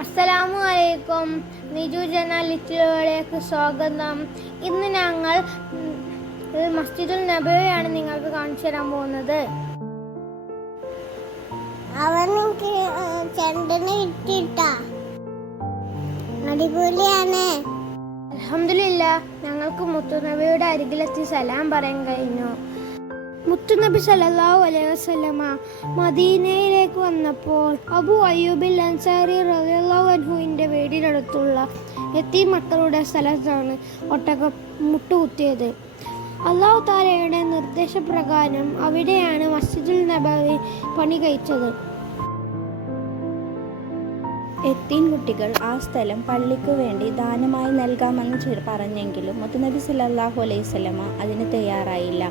അസ്സലാമു അലൈക്കും. നിജു ജന ലിറ്റിലേക്ക് സ്വാഗതം. ഇന്ന് ഞങ്ങൾ മസ്ജിദുൽ നബവിയാണ് നിങ്ങൾക്ക് കാണിച്ചു തരാൻ പോകുന്നത്. അടിപൊളിയാണ്. അൽഹംദുലില്ലാഹ്, ഞങ്ങൾക്ക് മുത്തുനബിയുടെ അരികിലെത്തി സലാം പറയാൻ കഴിഞ്ഞു. മുത്തുനബി സല്ലല്ലാഹു അലൈഹി വസല്ലമ മദീനയിലേക്ക് വന്നപ്പോൾ അബു അയ്യൂബിൽ അൻസാരി റളിയല്ലാഹു അൻഹുവിൻ്റെ വീടിനടുത്തുള്ള യതീം മക്കളുടെ സ്ഥലത്താണ് ഒട്ടകം മുട്ടുകുത്തിയത്. അല്ലാഹു തആലയുടെ നിർദ്ദേശപ്രകാരം അവിടെയാണ് മസ്ജിദുൽ നബവി പണി കഴിച്ചത്. യതീം കുട്ടികൾ ആ സ്ഥലം പള്ളിക്ക് വേണ്ടി ദാനമായി നൽകാമെന്ന് പറഞ്ഞെങ്കിലും മുത്തുനബി സല്ലല്ലാഹു അലൈഹി വസല്ലമ അതിന് തയ്യാറായില്ല.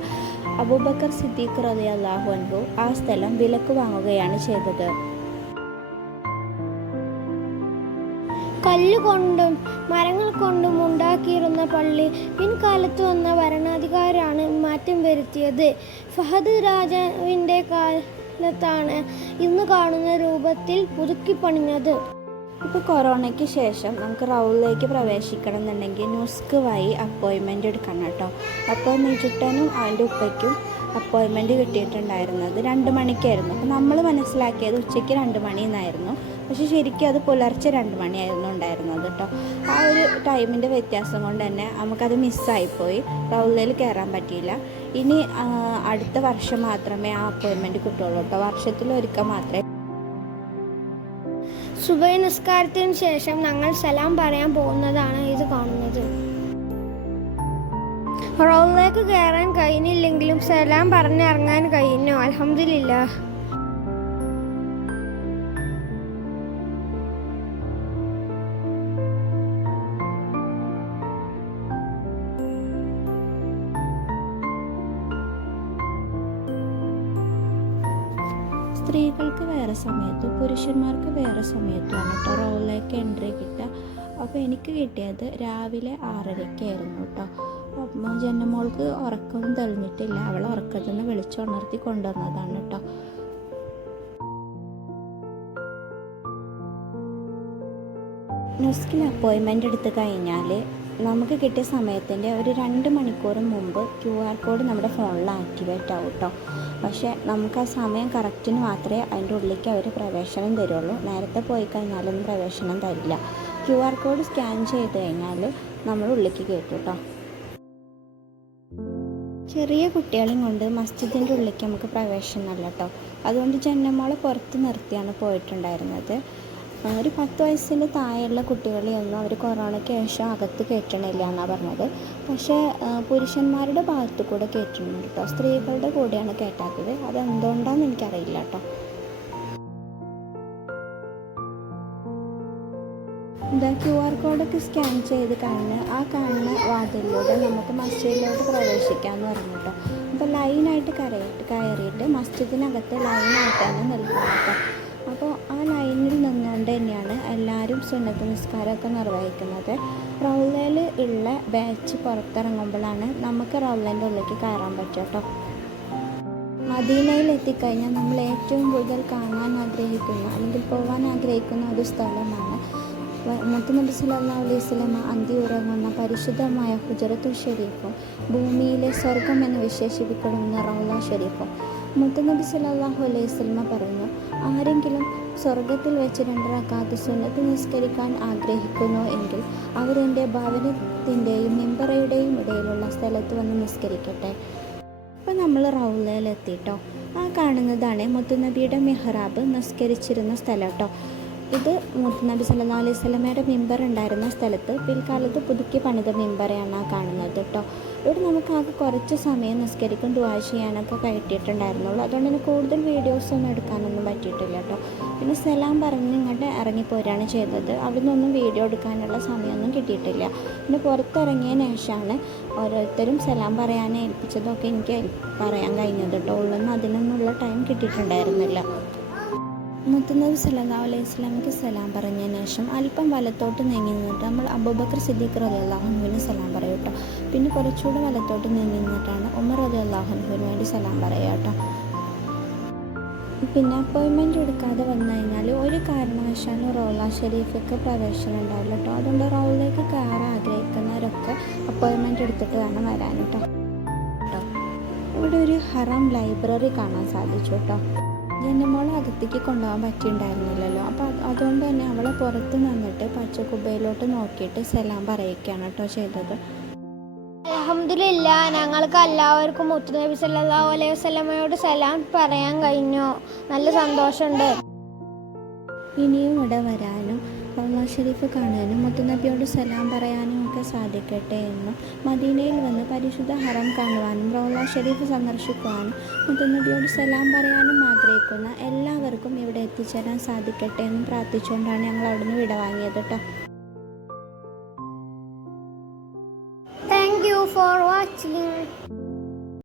അബൂബക്കർ സിദ്ദീഖ് റളിയല്ലാഹു അൻഹു ആ സ്ഥലം വിലക്ക് വാങ്ങുകയാണ് ചെയ്തത്. കല്ലുകൊണ്ടും മരങ്ങൾ കൊണ്ടും ഉണ്ടാക്കിയിരുന്ന പള്ളി പിൻകാലത്ത് വന്ന ഭരണാധികാരിയാണ് മാറ്റം വരുത്തിയത്. ഫഹദ് രാജാവിൻ്റെ കാലത്താണ് ഇന്ന് കാണുന്ന രൂപത്തിൽ പുതുക്കി പണിഞ്ഞത്. ഇപ്പോൾ കൊറോണയ്ക്ക് ശേഷം നമുക്ക് റൗളിലേക്ക് പ്രവേശിക്കണം എന്നുണ്ടെങ്കിൽ നുസ്ക് വഴി അപ്പോയിൻമെൻ്റ് എടുക്കണം കേട്ടോ. അപ്പോൾ നിജുട്ടനും അവൻ്റെ ഉപ്പയ്ക്കും അപ്പോയിൻമെൻറ്റ് കിട്ടിയിട്ടുണ്ടായിരുന്നത് 2 മണിക്കായിരുന്നു. അപ്പോൾ നമ്മൾ മനസ്സിലാക്കിയത് ഉച്ചയ്ക്ക് 2 മണി എന്നായിരുന്നു. പക്ഷേ ശരിക്കും അത് പുലർച്ചെ 2 മണിയായിരുന്നു ഉണ്ടായിരുന്നത് കേട്ടോ. ആ ഒരു ടൈമിൻ്റെ വ്യത്യാസം കൊണ്ട് തന്നെ നമുക്കത് മിസ്സായിപ്പോയി, റൗളിൽ കയറാൻ പറ്റിയില്ല. ഇനി അടുത്ത വർഷം മാത്രമേ ആ അപ്പോയിൻമെൻറ്റ് കിട്ടുള്ളൂ കേട്ടോ. വർഷത്തിലൊരിക്കൽ മാത്രമേ. സുബഹി നിസ്കാരത്തിന് ശേഷം ഞങ്ങൾ സലാം പറയാൻ പോകുന്നതാണ് ഇത് കാണുന്നത്. റൗളിലേക്ക് കയറാൻ കഴിഞ്ഞില്ലെങ്കിലും സലാം പറഞ്ഞിറങ്ങാൻ കഴിഞ്ഞു. അൽഹംദുലില്ലാഹ്. സ്ത്രീകൾക്ക് വേറെ സമയത്തും പുരുഷന്മാർക്ക് വേറെ സമയത്തുമാണ് കേട്ടോ റൗളിലേക്ക് എൻട്രി കിട്ടുക. അപ്പോൾ എനിക്ക് കിട്ടിയത് രാവിലെ 6:30 കേട്ടോ. അപ്പം ജന്നമോൾക്ക് ഉറക്കമൊന്നും തെളിഞ്ഞിട്ടില്ല. അവളെ ഉറക്കത്തിൽ നിന്ന് വിളിച്ചുണർത്തി കൊണ്ടുവന്നതാണ് കേട്ടോ. നുസ്കിൽ അപ്പോയിൻമെൻ്റ് എടുത്ത് കഴിഞ്ഞാൽ നമുക്ക് കിട്ടിയ സമയത്തിൻ്റെ ഒരു 2 മണിക്കൂർ മുമ്പ് QR കോഡ് നമ്മുടെ ഫോണിൽ ആക്ടിവേറ്റ് ആവും കേട്ടോ. പക്ഷേ നമുക്ക് ആ സമയം കറക്റ്റിന് മാത്രമേ അതിൻ്റെ ഉള്ളിലേക്ക് അവർ പ്രവേശനം തരുള്ളൂ. നേരത്തെ പോയി കഴിഞ്ഞാലൊന്നും പ്രവേശനം തരില്ല. QR കോഡ് സ്കാൻ ചെയ്ത് കഴിഞ്ഞാൽ നമ്മൾ ഉള്ളിലേക്ക് കയറ്റും കേട്ടോ. ചെറിയ കുട്ടികളെയും കൊണ്ട് മസ്ജിദിൻ്റെ ഉള്ളിലേക്ക് നമുക്ക് പ്രവേശനമല്ല കേട്ടോ. അതുകൊണ്ട് ജന്നമോളെ പുറത്ത് നിർത്തിയാണ് പോയിട്ടുണ്ടായിരുന്നത്. ഒരു 10 വയസ്സിന് താഴെയുള്ള കുട്ടികളെയൊന്നും അവർ കൊറോണയ്ക്ക് ശേഷം അകത്ത് കയറ്റണില്ല എന്നാണ് പറഞ്ഞത്. പക്ഷേ പുരുഷന്മാരുടെ ഭാഗത്ത് കൂടെ കയറ്റുന്നുണ്ട് കേട്ടോ. സ്ത്രീകളുടെ കൂടെയാണ് കയറ്റാത്തത്. അതെന്തുകൊണ്ടാണെന്ന് എനിക്കറിയില്ല കേട്ടോ. QR കോഡൊക്കെ സ്കാൻ ചെയ്ത് കഴിഞ്ഞ് ആ കാണുന്ന വാതിലിലൂടെ നമുക്ക് മസ്ജിദിലോട്ട് പ്രവേശിക്കാമെന്ന് പറഞ്ഞു കേട്ടോ. അപ്പോൾ ലൈനായിട്ട് കയറിയിട്ട് മസ്ജിദിനകത്ത് ലൈനായിട്ടാണ് നിൽക്കുന്നത് കേട്ടോ. അപ്പോൾ ആ ലൈനിൽ നിന്നുകൊണ്ട് തന്നെയാണ് എല്ലാവരും സുന്നത്ത് നിസ്കാരമൊക്കെ നിർവഹിക്കുന്നത്. റൗളയിൽ ഉള്ള ബാച്ച് പുറത്തിറങ്ങുമ്പോഴാണ് നമുക്ക് റൗളിൻ്റെ ഉള്ളിലേക്ക് കയറാൻ പറ്റുക കേട്ടോ. മദീനയിൽ എത്തിക്കഴിഞ്ഞാൽ നമ്മൾ ഏറ്റവും കൂടുതൽ കാണാൻ ആഗ്രഹിക്കുന്ന അല്ലെങ്കിൽ പോകാൻ ആഗ്രഹിക്കുന്ന ഒരു സ്ഥലമാണ് മുത്തുനബി സല്ലല്ലാഹു അലൈഹി വസല്ലമ അന്തി ഉറങ്ങുന്ന പരിശുദ്ധമായ ഹുജറത്തുൽ ഷരീഫും ഭൂമിയിലെ സ്വർഗം എന്ന് വിശേഷിപ്പിക്കപ്പെടുന്ന റൗള ഷരീഫും. മുത്തുനബി സല്ലല്ലാഹു അലൈഹി വസല്ലമ പറഞ്ഞു, ആരെങ്കിലും സ്വർഗത്തിൽ വെച്ച് 2 റക്അത്ത് സുന്നത്ത് നിസ്കരിക്കാൻ ആഗ്രഹിക്കുന്നു എങ്കിൽ അവരെൻ്റെ ഭവനത്തിൻ്റെയും മിമ്പറയുടെയും ഇടയിലുള്ള സ്ഥലത്ത് വന്ന് നിസ്കരിക്കട്ടെ. അപ്പോൾ നമ്മൾ റൗളയിലെത്തിട്ടോ. ആ കാണുന്നതാണ് മുത്തുനബിയുടെ മിഹ്റാബ് നിസ്കരിച്ചിരുന്ന സ്ഥലം കേട്ടോ. ഇത് മുത്തുനബി സല്ലല്ലാഹു അലൈഹി വസല്ലമയുടെ മിമ്പർ ഉണ്ടായിരുന്ന സ്ഥലത്ത് പിൽക്കാലത്ത് പുതുക്കി പണിത മിമ്പറയാണ് ആ കാണുന്നത് കേട്ടോ. ഇവിടെ നമുക്ക് ആകെ കുറച്ച് സമയം നിസ്കരിക്കും ദുആ ചെയ്യാനൊക്കെ കിട്ടിയിട്ടുണ്ടായിരുന്നുള്ളൂ. അതുകൊണ്ട് തന്നെ കൂടുതൽ വീഡിയോസൊന്നും എടുക്കാനൊന്നും പറ്റിയിട്ടില്ല കേട്ടോ. പിന്നെ സലാം പറഞ്ഞ് ഇങ്ങോട്ട് ഇറങ്ങിപ്പോരാണ് ചെയ്തത്. അവിടെ നിന്നൊന്നും വീഡിയോ എടുക്കാനുള്ള സമയമൊന്നും കിട്ടിയിട്ടില്ല. പിന്നെ പുറത്തിറങ്ങിയതിന് ശേഷമാണ് ഓരോരുത്തരും സലാം പറയാൻ ഏൽപ്പിച്ചതൊക്കെ എനിക്ക് പറയാൻ കഴിഞ്ഞത് കേട്ടോ. ഉള്ളൊന്നും അതിനൊന്നുള്ള ടൈം കിട്ടിയിട്ടുണ്ടായിരുന്നില്ല. മുത്തുനബി സല്ലല്ലാഹു അലൈഹി വസല്ലമയ്ക്ക് സലാം പറഞ്ഞതിന് ശേഷം അല്പം വലത്തോട്ട് നീങ്ങി നിന്നിട്ട് നമ്മൾ അബൂബക്കർ സിദ്ദീഖ് റളിയല്ലാഹു അൻഹുവിന് സലാം പറയും കേട്ടോ. പിന്നെ കുറച്ചുകൂടെ വലത്തോട്ട് നീങ്ങി നിന്നിട്ടാണ് ഉമർ റളിയല്ലാഹു അൻഹുവിന് വേണ്ടി സലാം പറയുക കേട്ടോ. പിന്നെ അപ്പോയിൻമെൻറ്റ് എടുക്കാതെ വന്നു കഴിഞ്ഞാൽ ഒരു കാരണവശാലും റൗള ഷെരീഫിക്ക് പ്രവേശനം ഉണ്ടാവില്ല കേട്ടോ. അതുകൊണ്ട് റൗളയിലേക്ക് കയറാൻ ആഗ്രഹിക്കുന്നവരൊക്കെ അപ്പോയിൻമെൻറ്റ് എടുത്തിട്ട് വേണം വരാൻ കേട്ടോ. ഇവിടെ ഒരു ഹറം ലൈബ്രറി കാണാൻ സാധിച്ചു കേട്ടോ. ജനമോളെ അകത്തേക്ക് കൊണ്ടുപോകാൻ പറ്റിയിട്ടുണ്ടായിരുന്നില്ലല്ലോ. അപ്പോൾ അതുകൊണ്ട് തന്നെ അവളെ പുറത്ത് നിന്നിട്ട് പച്ചക്കുബയിലോട്ട് നോക്കിയിട്ട് സലാം പറയിക്കുകയാണ് കേട്ടോ ചെയ്തത്. അൽഹംദുലില്ലാ, ഞങ്ങൾക്ക് എല്ലാവർക്കും മുത്തുനബി സല്ലല്ലാഹു അലൈഹി വസല്ലമയോട് സലാം പറയാൻ കഴിഞ്ഞു. നല്ല സന്തോഷമുണ്ട്. ഇനിയും ഇവിടെ വരാനും റൗള ഷെരീഫ് കാണാനും മുത്തുനബിയോട് സലാം പറയാനും ഒക്കെ സാധിക്കട്ടെ എന്നും മദീനയിൽ വന്ന് പരിശുദ്ധ ഹറം കാണുവാനും റൗള ഷെരീഫ് സന്ദർശിക്കുവാനും മുത്തുനബിയോട് സലാം പറയാനും ആഗ്രഹിക്കുന്ന എല്ലാവർക്കും ഇവിടെ എത്തിച്ചേരാൻ സാധിക്കട്ടെ എന്നും പ്രാർത്ഥിച്ചുകൊണ്ടാണ് ഞങ്ങൾ അവിടുന്ന് വിട വാങ്ങിയത് കേട്ടോ. Thank you for watching.